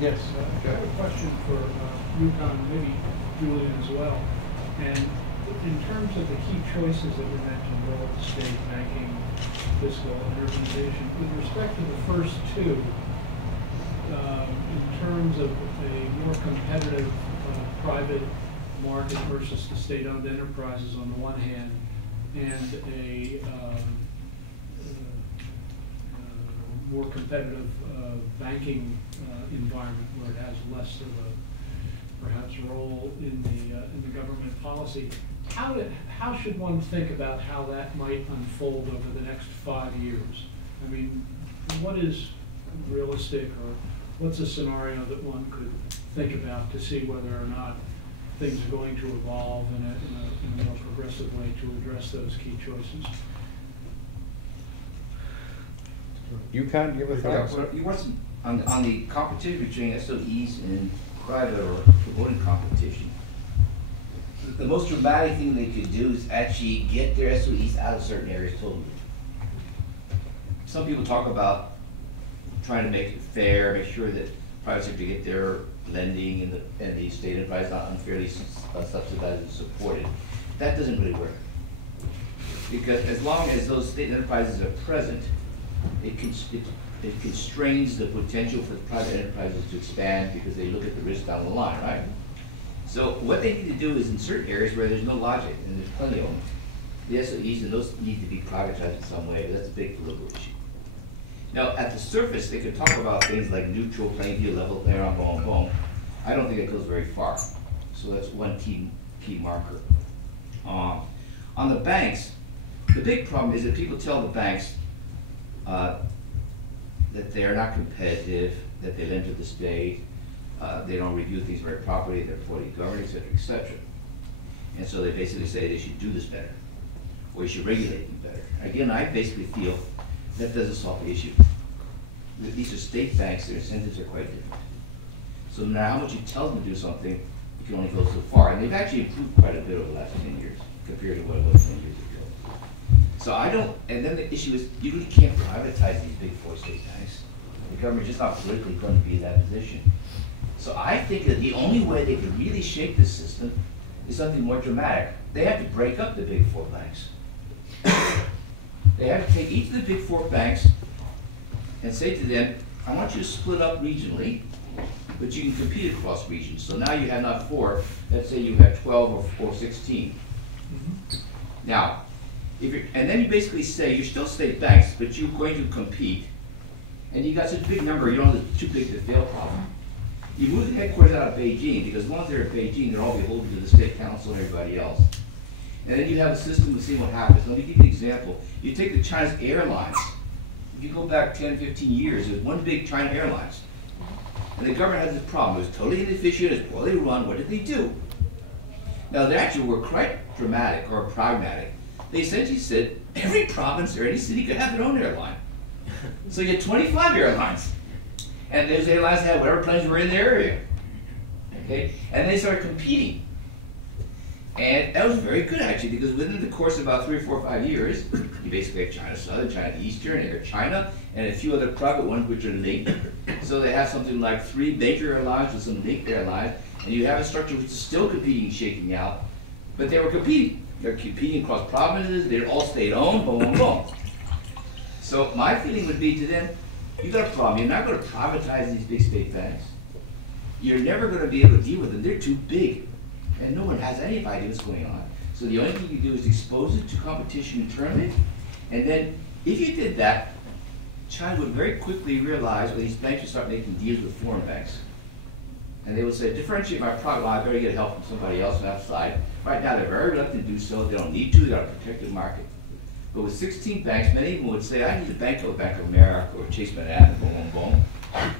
Yes. I have a question for Yukon, maybe Julian as well. And in terms of the key choices that were mentioned, real estate, banking, fiscal, and urbanization, with respect to the first two, in terms of a more competitive private market versus the state-owned enterprises on the one hand, and a more competitive banking environment where it has less of a perhaps role in the government policy. How should one think about how that might unfold over the next 5 years? I mean, what is realistic, or what's a scenario that one could think about to see whether or not things are going to evolve in a more progressive way to address those key choices? Yukon, do you have a thought? Well, you want some, on the competition between SOEs and private or promoting competition. The most dramatic thing they could do is actually get their SOEs out of certain areas totally. Some people talk about trying to make it fair, make sure that private sector get their lending and the state enterprise not unfairly subsidized and supported. That doesn't really work. Because as long as those state enterprises are present, it constrains the potential for the private enterprises to expand because they look at the risk down the line, right? So what they need to do is in certain areas where there's no logic, and there's plenty of them, the SOEs and those need to be privatized in some way, but that's a big political issue. Now, at the surface, they could talk about things like neutral playing field, level player on boom, boom. I don't think it goes very far. So that's one key marker. On the banks, the big problem is that people tell the banks that they are not competitive, that they lend to the state, they don't review things very properly, they're poorly governed, et cetera, et cetera. And so they basically say they should do this better, or you should regulate them better. Again, I basically feel that doesn't solve the issue. These are state banks, their incentives are quite different. So no matter how much you tell them to do something, you can only go so far. And they've actually improved quite a bit over the last 10 years compared to what it was 10 years ago. So I don't, and then the issue is you really can't privatize these big four state banks. The government's just not politically going to be in that position. So I think that the only way they can really shape this system is something more dramatic. They have to break up the big four banks. They have to take each of the big four banks and say to them, I want you to split up regionally, but you can compete across regions. So now you have not 4, let's say you have 12 or 16. Mm-hmm. Now, and then you basically say, you're still state banks, but you're going to compete, and you got such a big number, you don't have the too big to fail problem. You move the headquarters out of Beijing, because once they're in Beijing, they're all beholden to the state council and everybody else. And then you have a system to see what happens. Let me give you an example. You take the China's airlines. If you go back 10, 15 years, there's one big China Airlines. And the government has this problem. It was totally inefficient, it's poorly run. What did they do? Now, they actually were quite dramatic or pragmatic. They essentially said every province or any city could have their own airline. So you had 25 airlines. And those airlines had whatever planes were in their area. Okay? And they started competing. And that was very good, actually, because within the course of about 3 or 4 or 5 years, you basically have China Southern, China Eastern, Air China, and a few other private ones which are linked. So they have something like 3 major airlines with some linked airlines, and you have a structure which is still competing, shaking out, but they were competing. They're competing across provinces, they're all state-owned, boom, boom, boom. So my feeling would be to them, you got a problem. You're not going to privatize these big state banks. You're never going to be able to deal with them. They're too big. And no one has any idea what's going on. So the only thing you do is expose it to competition internally. And then if you did that, China would very quickly realize, well, these banks would start making deals with foreign banks. And they would say, differentiate my product line, I better get help from somebody else from outside. Right now, they're very reluctant to do so. They don't need to. They've got a protected market. But with 16 banks, many of them would say, I need a bank like Bank of America or Chase Manhattan, boom, boom, boom.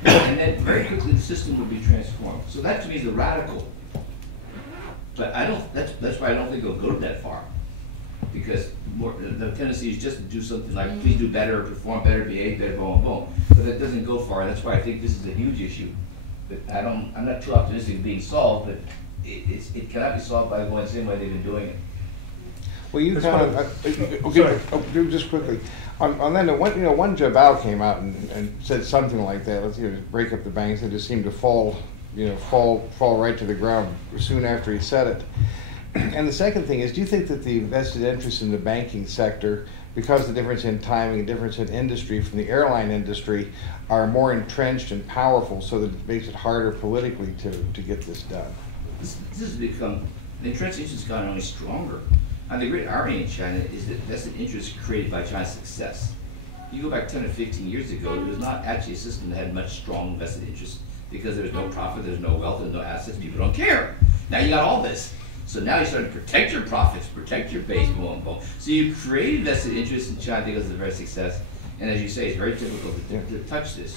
And then very quickly the system would be transformed. So that to me is a radical. But I don't, that's why I don't think it'll go that far. Because the tendency is just to do something like, please do better, perform better, behave better, boom, boom. But that doesn't go far. That's why I think this is a huge issue. But I'm not too optimistic of being solved, but it cannot be solved by going the same way they've been doing it. Well, you That's kind fine. of, Sorry. just quickly, on that note, one Jabal came out and said something like that, let's break up the banks, they just seemed to fall right to the ground soon after he said it. And the second thing is, do you think that the vested interest in the banking sector, because of the difference in timing and difference in industry from the airline industry, are more entrenched and powerful so that it makes it harder politically to get this done? This has become, the entrenched interest has gotten only stronger. And the great irony in China is that that's an interest created by China's success. You go back 10 or 15 years ago, it was not actually a system that had much strong vested interest because there was no profit, there's no wealth, there's no assets, people don't care. Now you got all this. So now you're starting to protect your profits, protect your base, boom, boom. So you created vested interest in China because of their success. And as you say, it's very difficult to touch this.